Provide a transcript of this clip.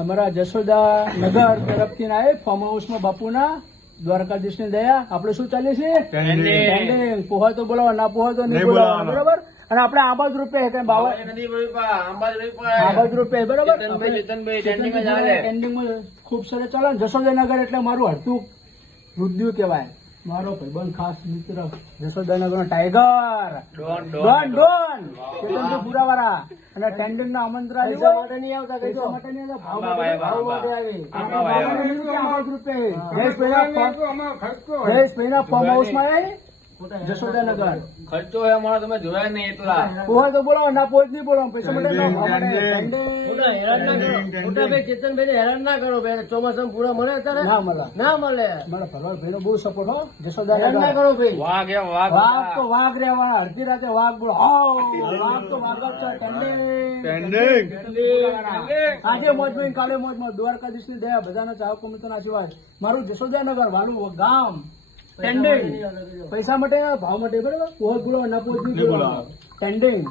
અમારા જશોદા નગર તરફથી ના ફાર્મ હાઉસમાં બાપુના દ્વારકાધીશની દયા આપણે શું ચાલે છે ટ્રેન્ડિંગ. પોહા તો બોલાવો, ના પોહા તો નહીં બોલાવો, બરાબર. અને આપણે આબાદ રૂપે આબાદ રૂપે બરાબર ટ્રેન્ડિંગમાં ખૂબ સરસ ચાલે. જશોદાનગર એટલે મારું હરતું મૃત્યુ કહેવાય. મારો ભાઈબંધ ખાસ મિત્ર જશોદાનગર ટાઈગર ડોન ચેતનભાઈ પુરાવાળા અને ટ્રેન્ડિંગ ના આમંત્રણ પૈસા માટે નહીં આવતા, પૈસા માટે નહીં આવતા, ભાવ માટે આવે. આબાદ રૂપે જયેશભાઈના ફાર્મ હાઉસમાં આવે જશોદાનગર. ખર્ચો હે અમારો તમે જોયા નહીં એટલા. પોહા તો બોલાવો, ના પોહ જ નહીં બોલાવો, પૈસા માટે ના ચેતનભાઈ હેરાન ના કરો ભાઈ. ચોમાસામાં પૂરા મળે અત્યારે મળે ના મળે. મારા ફરવાભાઈ નો બહુ સપોર્ટ હો. હેરાન ના કરો ભાઈ. વાઘ એમ વાઘ. વાઘ તો વાઘ રહેવાના, અડધી રાતે વાઘ બોલો. વાઘ તો વાઘ જ છે. આજે મોજમાં કાલે મોજમાં દ્વારકાધીશ ની દયા બધાના ચાહકો મિત્રોના આશીર્વાદ. મારું જશોદાનગર વાલું ગામ ટ્રેન્ડિંગ. પૈસા માટે ભાવ માટે બરાબર. પોહત બોલો, ના પોહત બોલો, ટ્રેન્ડિંગ.